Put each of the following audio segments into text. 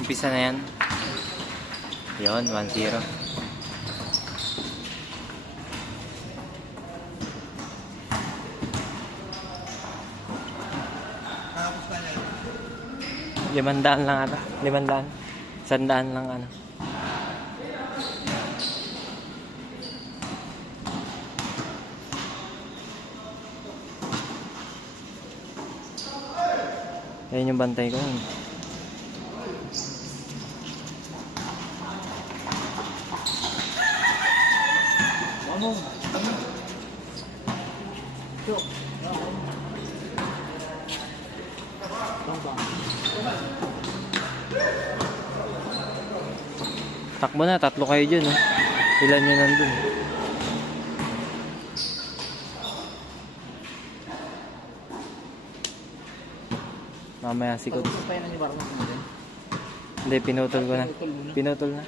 Umpisa na yan. Yun, 1-0. Limandaan lang ata. 500. 100 lang ano. Yan yung bantay ko. Takbo na, 3 kayo dyan. Oh. Ilan nyo nandun? Mamaya sikot. Hindi, pinutol ko na. Pinutol na.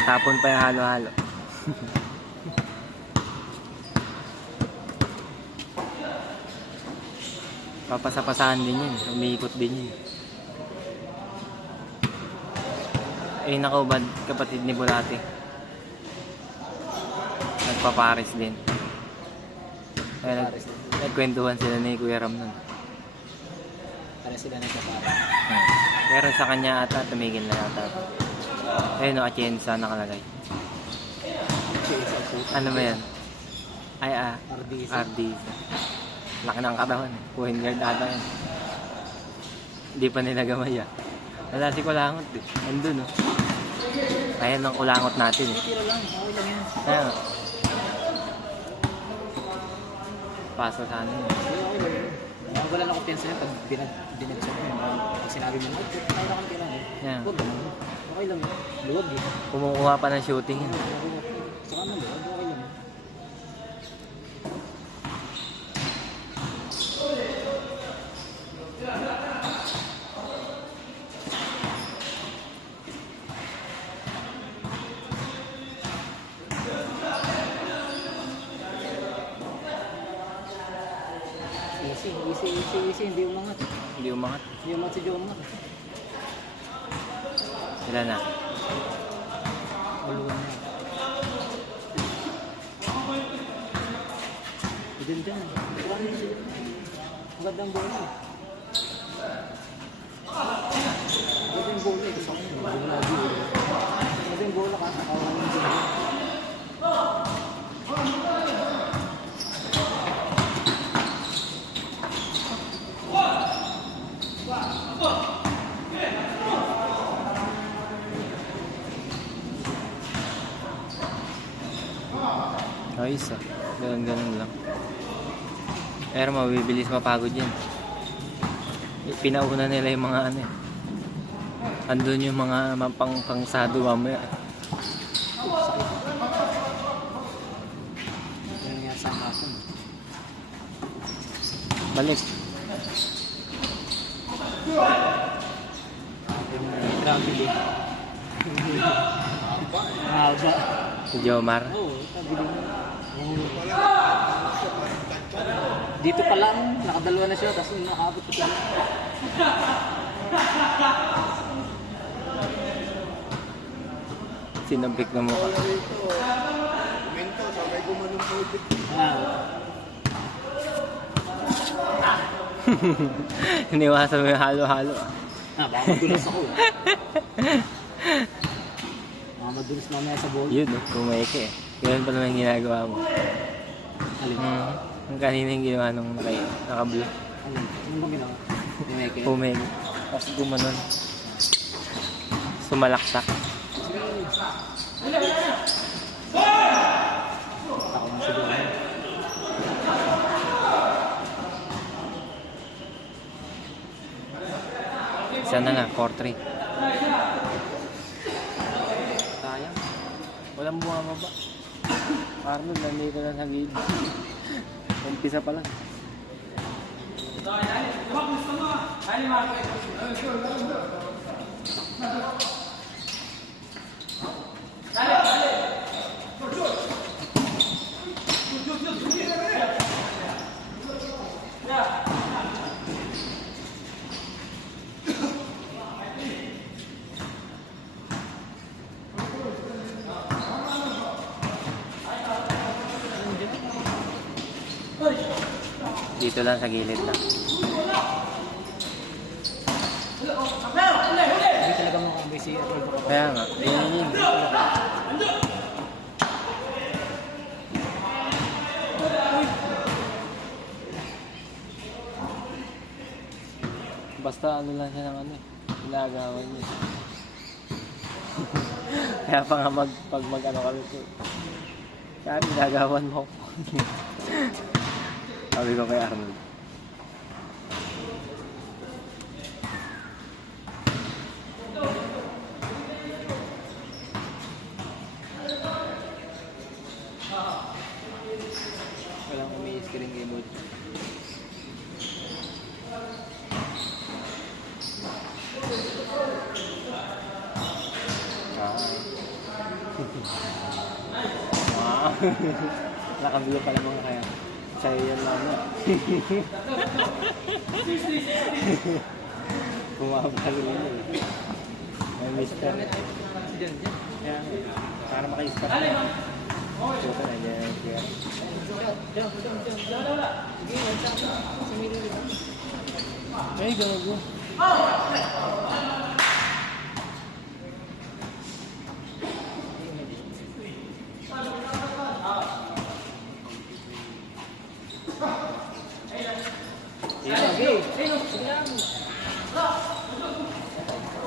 Natapon pa yung halo-halo. Papasapasahan din yun. Umiikot din yun. Eh, nakaubad kapatid ni Bulati. Nagpaparis din. Ay, nagkwentuhan sila ni Kuya Ram nun. Para sila nagpaparis. Pero sa kanya ata, tumigil na ata. Ayun no, Atienza nakalagay. Ano ba yan? Ay RDC. Laki ng katawan. Point guard ata yan. Hindi pa nila gamay ah. Wala si Kulangot eh. Andun oh. Ayan ang Kulangot natin eh. Tira lang, okay lang yan. Ayan. Paso sa ano eh. Okay lang yan. Wala na kumpiyansa yan pag binagsak mo yun. Pag sinabi mo, tayo na kumpiyansa yan. Yan. Huwag naman. Okay lang yan. Luwag yun. Kumukuha pa ng shooting yun. Saka naman, okay lang yan. Easy, hindi umangat. Hindi umangat. Hindi umangat si Joe umangat. Sila na. Maluwan na. Diyan dyan. Ang gandang bola. Ang gandang bola. Ito sa akin. Ang gandang bola ka. Nakawalan yung bola. Ayos ah. Ganun lang. Pero mabibilis mapagod yan. Pinauna nila yung mga ano eh. Andun yung mga pangsado mamaya. Yan nga sa hapon. Balik. Grabe din. Haba. Si Jomar. Oo, sabi din. Dito pa lang, nakadalawa na siya, tapos nakaabot ko siya. Sinampik na mukha. Iniwasan mo yung halo-halo. Baka madulas ako. Baka madulas mamaya sa ball. Yun, kumeke eh. Ganun pa naman yung ginagawa mo. Alin? Ang kanina yung ginawa nung naka-blue. Alin? Ano ba ginawa? Kumeke? Kumeke. Tapos gumanon. Sumalaksak. Ako na siguro. Isa na nga, 4-3. Sayang. Walang bumababa. Arnold, nandito na sa lead. Umpisa pa lang. Dito lang sa gilid lang. Hindi talaga makakabay si Errol baka. Kaya nga, yun. Basta ano lang siya ng ano eh. Ginagawan niya. Kaya pa nga pag mag ano kami po. Kaya ginagawan mo. Sabi ko kay Arnold. Walang umi-screen keyboard. Ah. Nakabilo pala mga kaya. Sa'yo yan lang na. Bumabalo yun eh. May mister. Diyan. Kaya para maka-stop na. Puta na dyan. Diyan. Ay, gago.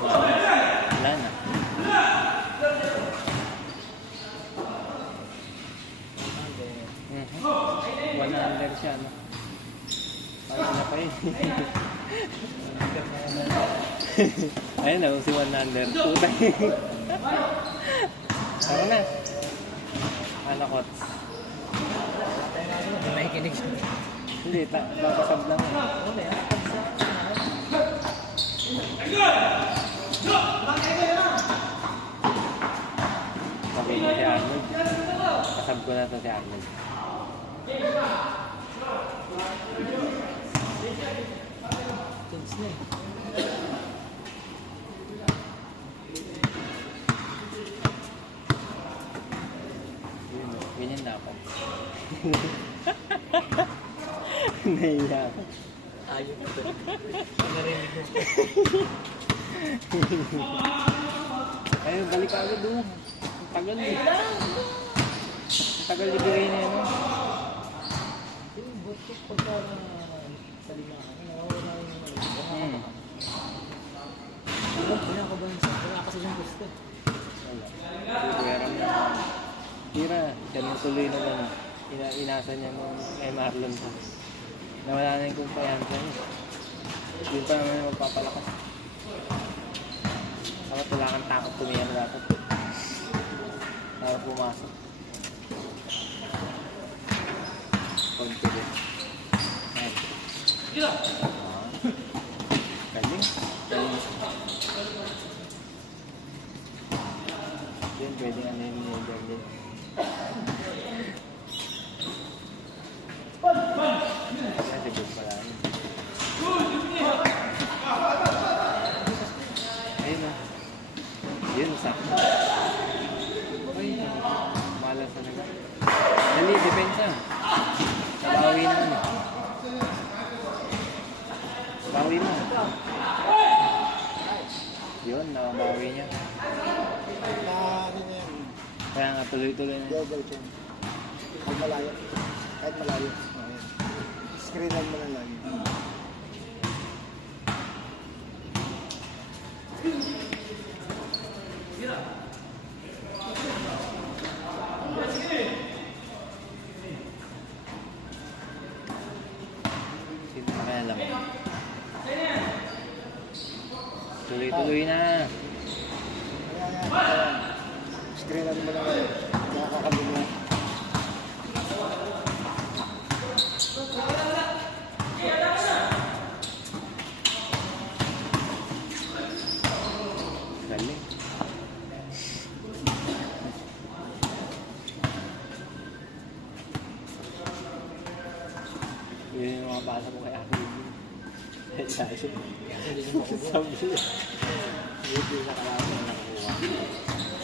Wala na. One under siya, no? Parang na pa yun. Ayun na, si one under. Putay. Ano na? Ano ko? Nakikinig siya. Hindi, papasab lang. Sabi mo si Arnold. Pasab ko na to si Arnold. Tense na eh. Ganyan dapat. Nahiya ako. Ayaw ko. Narinig mo. Ayun, balik agad doon. Ang tagal eh. Ang tagal ibigay na yun. Yung botok pagka sa limahan, nawawala yung ano. Pinakabahan siya. Wala kasi siyang gusto. Wala. Kuya Ram na. Tira, siya nung tuloy na gano'n. Inasa niya nung kay Marlon sa. Nawala na yung kumpayansa niya. Yun pa naman yung magpapalakas. Dapat wala kang takot tumiyam dapat. Dapat pumasok. Confident. Ayan. Galing. Galing. Yun, pwede ano yun yung Berlin. Kasi good pala yun. Ayun na. Yun, sakto. Ay, malas na naman. Dali, depensa. Bawi na ano. Bawi mo. Yun, nakabawi niya. Ano na yan? Kaya nga tuloy-tuloy na. Double chin. Kahit malayo. Kahit malayo. Screenan mo na lang. Sino na kaya lang? Tuloy-tuloy na. Screenan mo na lang. Nakakabili. Galing. Yun yung mga basa mo kay Aki. Sabi. Hindi na kalaman na nakuha.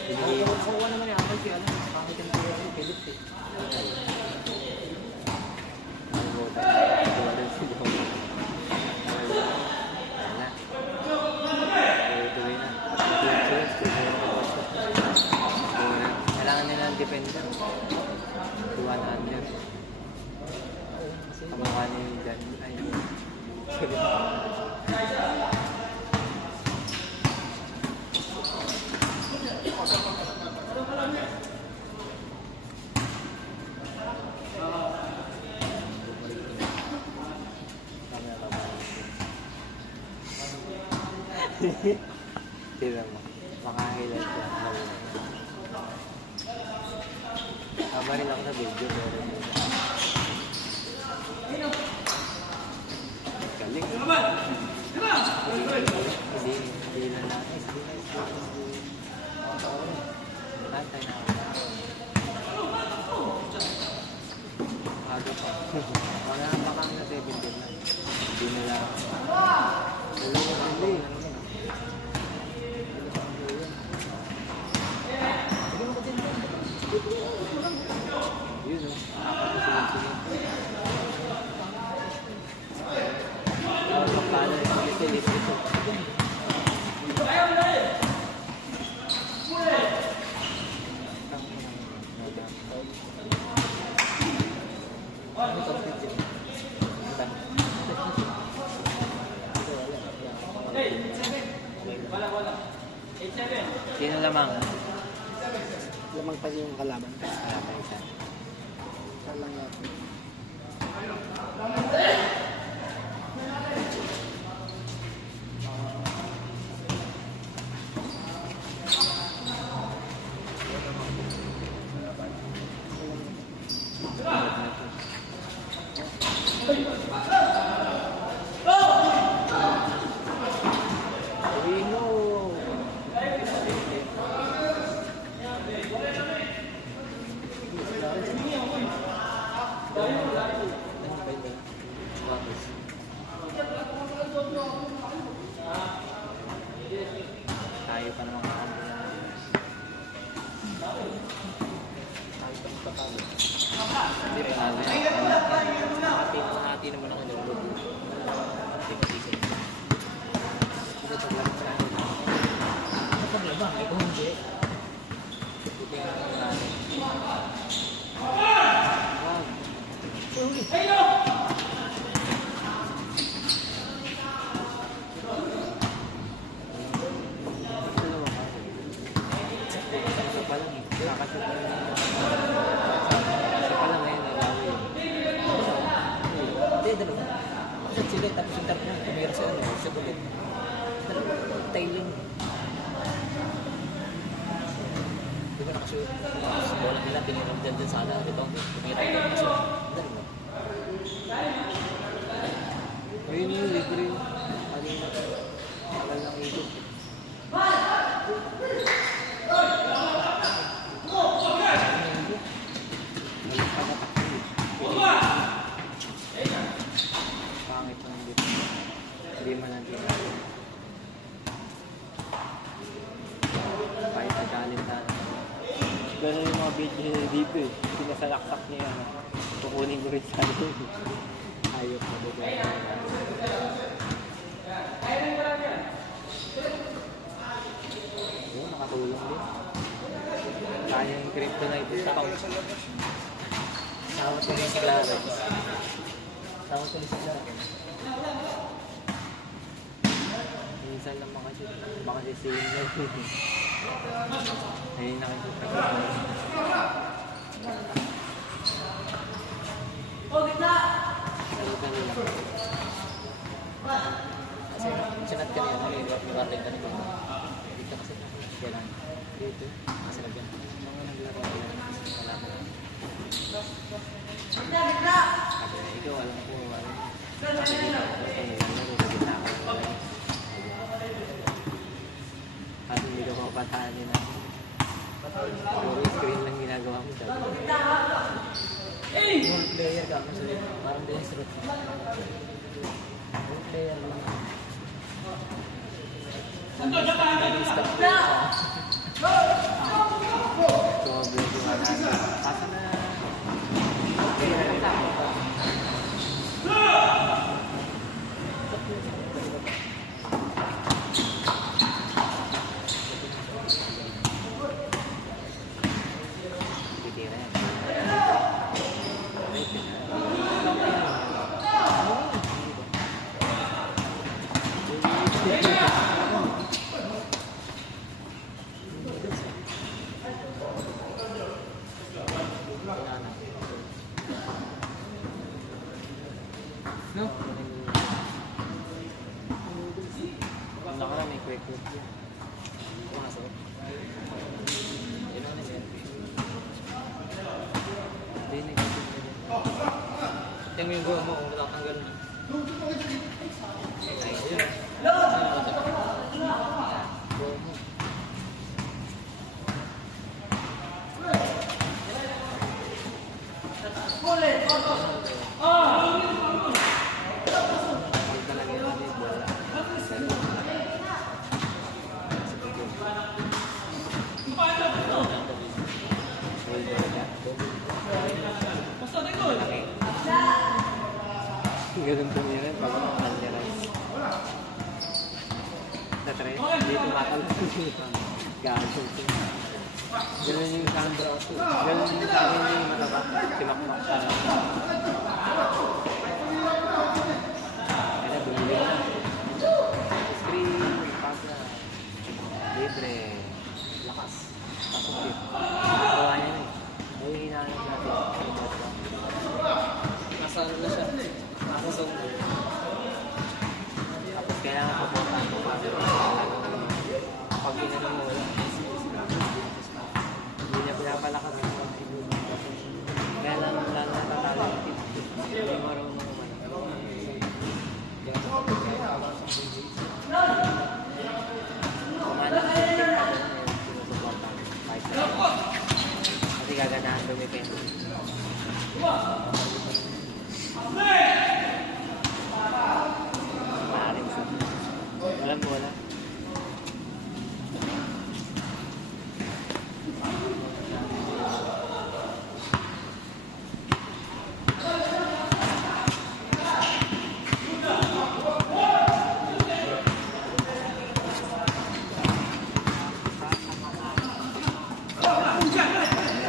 Kuha naman yung Apple kaya lang. Pangit yung kaya yung Philip eh. Ano ba? Tira mo. Makahilan siya. Tama rin ako sa video pero galing. Hindi na natin. Natay na ako. Aga pa. Baka na 7 din lang. Hindi nila. Dali. Yun o. Paano ito? Sino lamang? Lamang pa yung kalaban. Kalaban isa. Isa lang natin. Tayo pa naman kakampi na. Hindi rin natin. Hati naman ako ng logo. Hindi ko sisi. Ito paglabas na ako. Ito paglabas? Ito hindi. Buti nga ako natin. Tapos yung tarp na, tumira sa ano, sa dulit. Tailing. Di ba nakasuot? Sa bola nila, tinirang dyan sana. Ito, tumira ito. Nakasuot. Dali mo. Ayun yung libre. Kanina. Tagal ng ikot. Pangit ng dito. Hindi man natin natin. Kahit nagalit natin. Ganun yung mga video niya dito eh. Pinasalaksak niya yan. Kukunin ko rin sa akin. Ayok na doon. Yun, nakatulong din. Kaya yung kryptonite sa couch. Sama tuloy si Clarence. Sama tuloy si Clarence. Minsan lang baka si Sane na yun. Ayun nakikita ko. Salita nila. Kasi sinat ka niya, nag-ratay ka nito. Dito kasi, kailan? Dito. Kasi nagyan. Mga naglaro nila. Wala mo. Sabi na, ikaw alam ko. Kasi dito ako sa nilalaro sa gitna ko. Kasi hindi ka mapatahanin na. Puro screen lang ginagawa mo. Role player ka, kasi parang Dennis Roth. Role player lang. Stop player ka. Sobrang dumanan. Kaso na. Okay, nakita ko. Titira yan. Quick look yan. Pumasok. Yun ang nasa. Hindi, negative na din. Tingnan mo yung gawa mo kung natatanggal na. Ay, yun. Gawa mo. Pag talaga yun, hindi bola. Ganun tumira pag kanyarais. Sa tres, hindi tumatal. Gaso. Ganun yung sa akin. Ganun yung sa akin yung mataba. Simakmak siya. Kaya bumili na. Screen, pasa. Libre. Lakas. Pasok yun. Gawa niya na eh. Ay, hinahanap natin. Nasa ano na siya? Nasa zone. Tapos kailangan papuntahan mo pa. Pag ginanong mo, hindi niya pinapalakas yung mga siguro. Kaya lang natatalo yung tip. Hindi marunong naman. Kumanak yung tip pa doon eh. Sinusuportan. Kahit na. Kasi gaganahan dumipendo. Maaaring sa. Walang bola.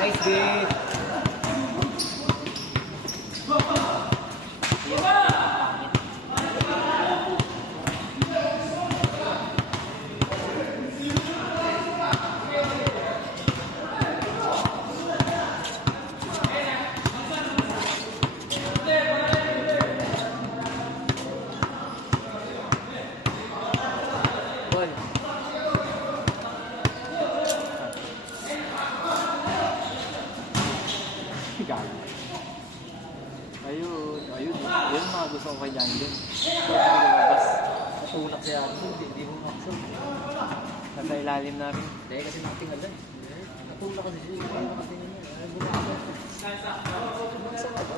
Nice day. Ball. Ayun, ayun. Yun mga gusto ko kay Jan din. Lumabas. Natulak siya. Hindi mo makso. Nasa ilalim na rin. Hindi kasi natingala eh. Natulak kasi siya. Hindi mo nakatingin niya. Ay, bumaksa. Bumaksa ka ba?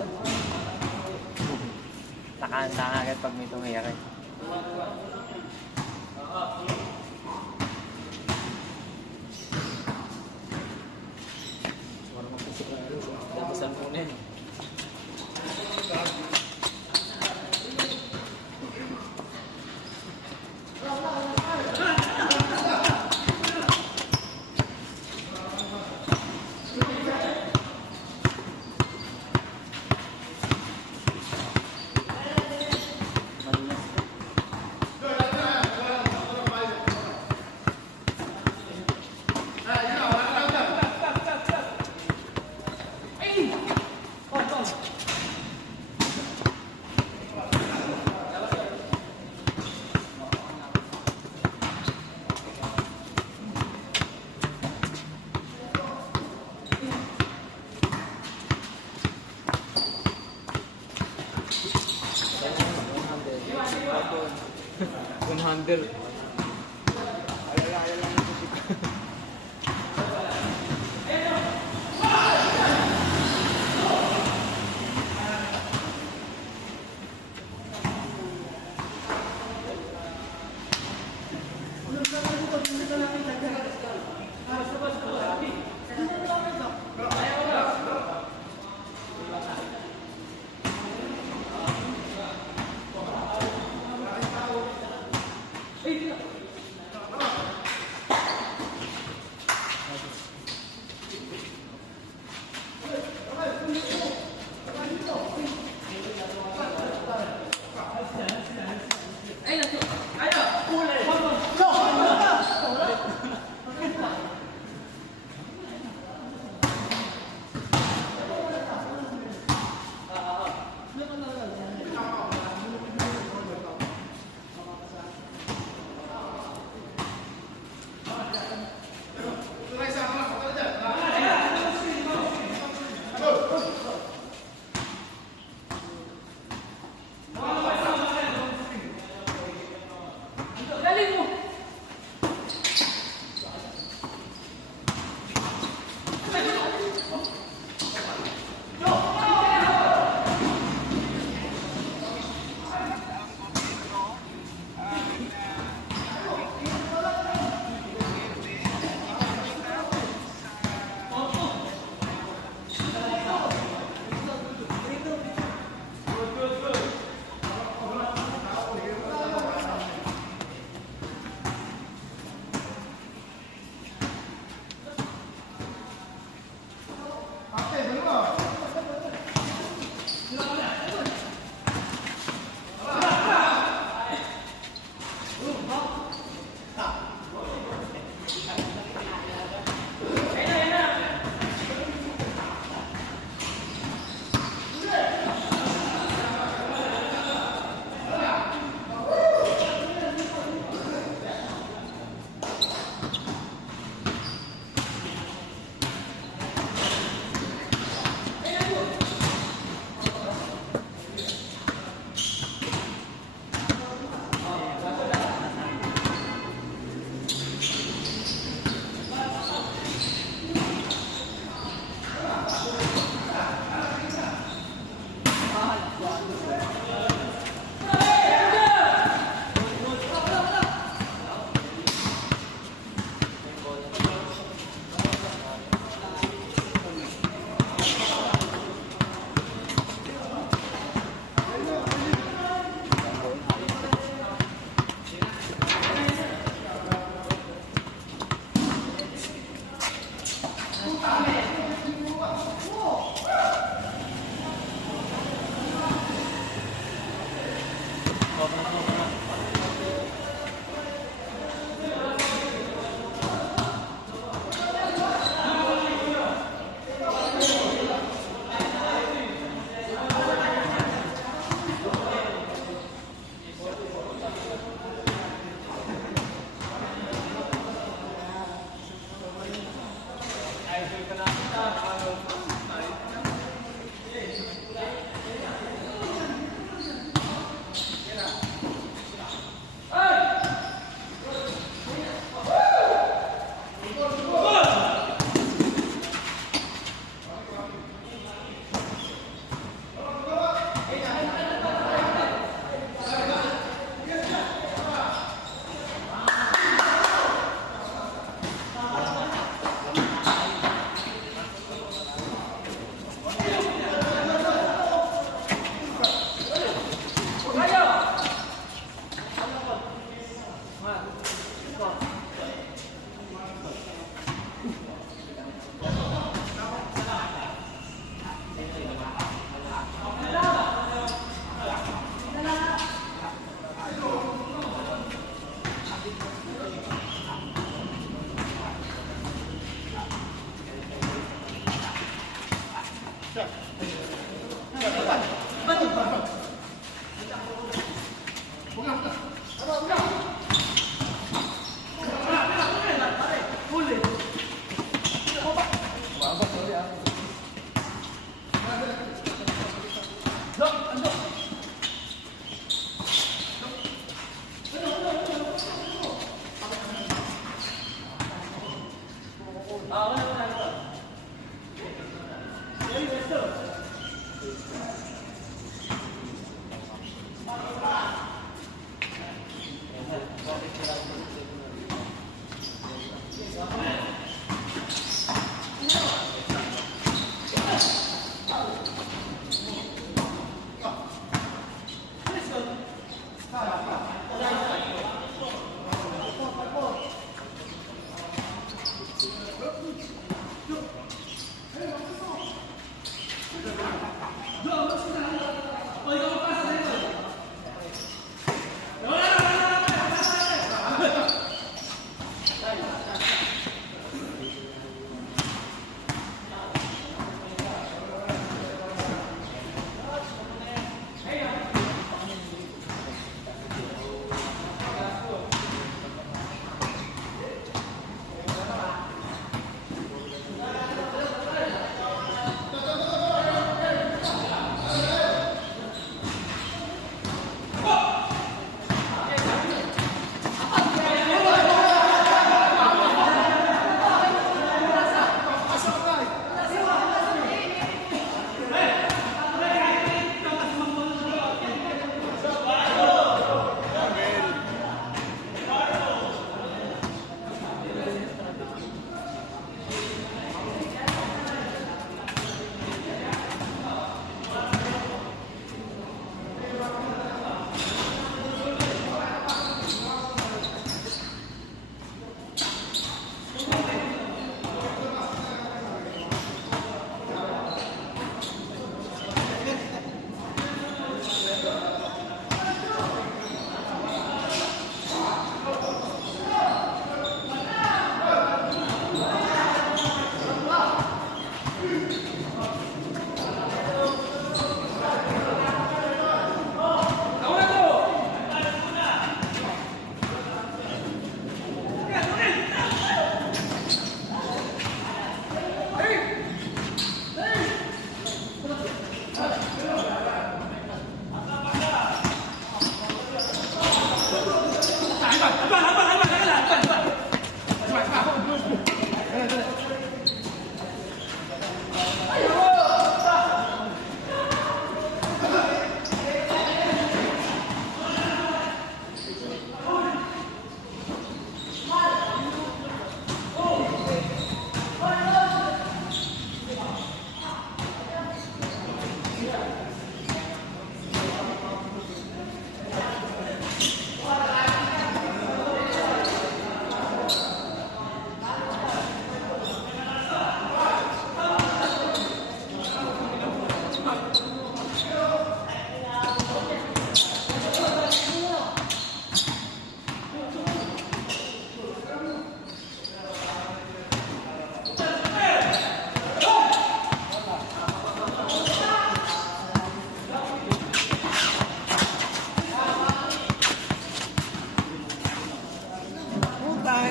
Nakahanda nga agad pag may tumira. Marunong pusok na rin. Dapat saan muna yun. Malinis. One handle. Alala lang yung putik.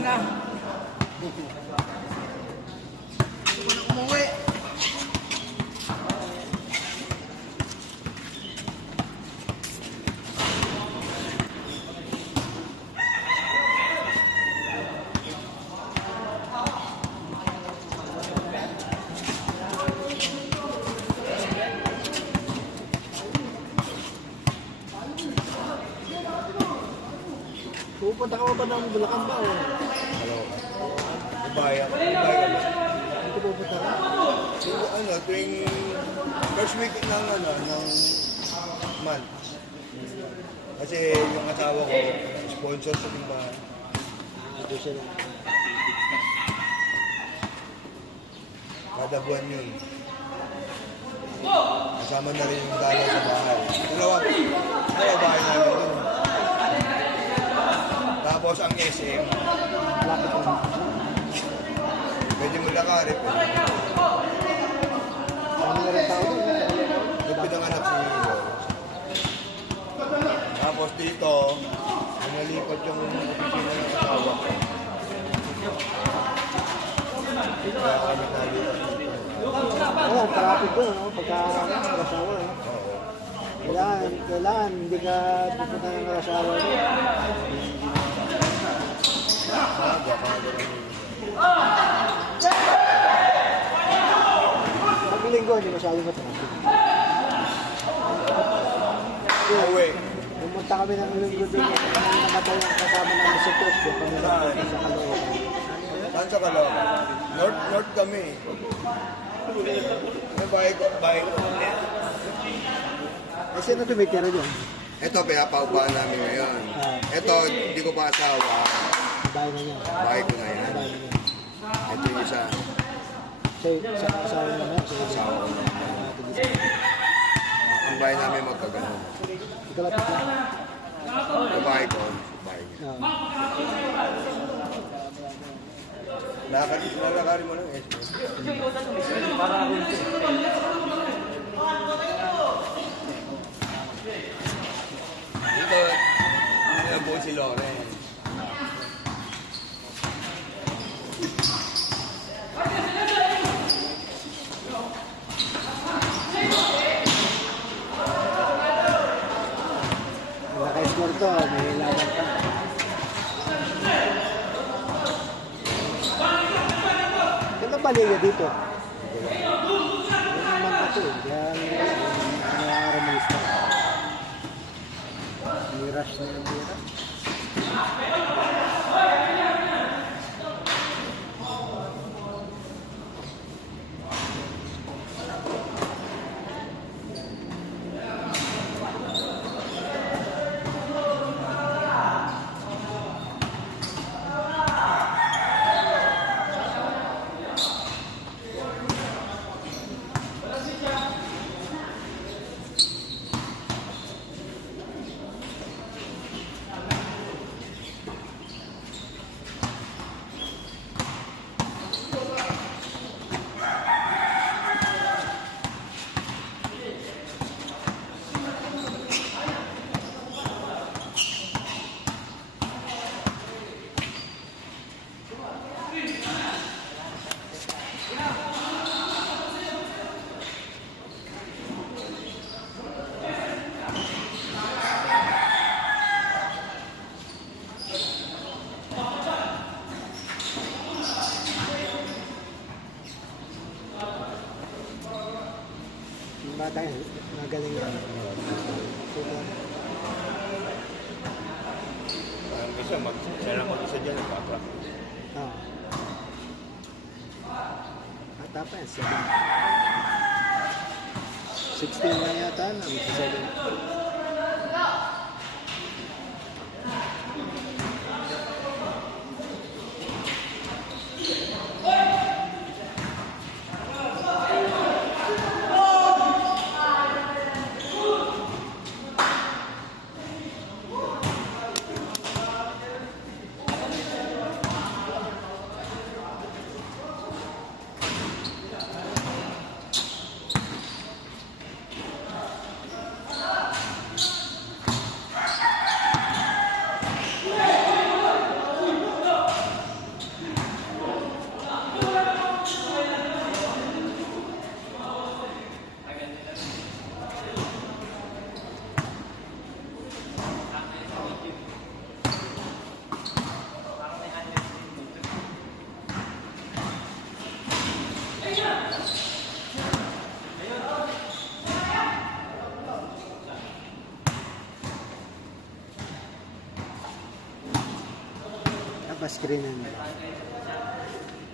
na. Umuwi. Pupunta ka ba ng Bulacan ba? Hello. Ibaya ka ba? Hindi pupunta ka? Ano, tuwing first week ng month. Kasi yung asawa ko, sponsor sa timbahan. Ito siya lang. Kada buwan yun. Kasama na rin yung dalaw sa bahay. Dalawa bahay namin doon. Tapos ang SM, Lapit mo. pwede mo lakarin. Ano na rin tao doon? Nagpinanganak si Lolo. Tapos dito, nalipat yung opisina ng asawa ko. Kaya kami nalipat dito. Oo, traffic doon, no? Pagka rush hour, no? Oo. Kailangan, hindi ka pupunta ng rush hour doon. Maaga lang yun. Pag linggo, hindi masyadong traffic. Uwi. Pumunta kami ng linggo doon, namatay ang kasama namin sa coach, doon kami napunta sa Caloocan. Saan sa Caloocan? North kami. May bahay ko. Eh, sino tumitira dyan? Ito, pinapaupahan namin ngayon. Ito, hindi ko pa asawa. Bahay na niya. Bahay ko na yan. Bahay na niya. Ito yung isa. Sa asawa na niya. Asawa ko na. Ang bahay namin magkaganon. Ikalapit lang. Yung bahay ko, bahay niya. Lalakarin mo lang eh. Dito, hindi na buo si Loren. Naka-score to, may laban pa. Ganda ba liga dito? Yan naman pa to. Yan, nangyaramalista. May rush na yung bira. Yung bata yun, magaling yan. Super. Ang isa, siya lang mag-isa dyan, nagpapra. Oo. Bata pa yan, 16 lang yata, nag-7. pa-screenan niya.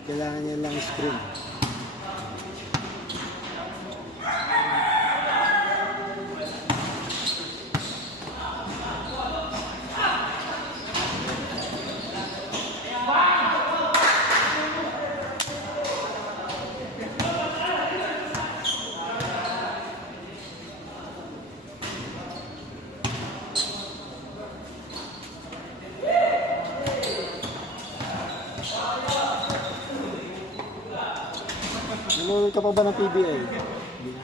Kailangan niya lang screen. Nanonood ka pa ba ng PBA? Hindi na.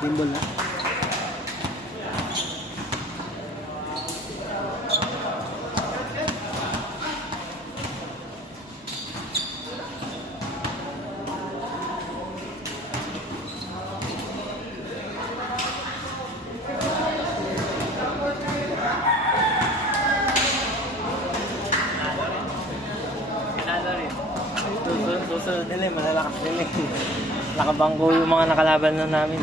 Gimbal na. Susunod nila, malalakas nila. Nakabangko yung mga nakalaban na namin.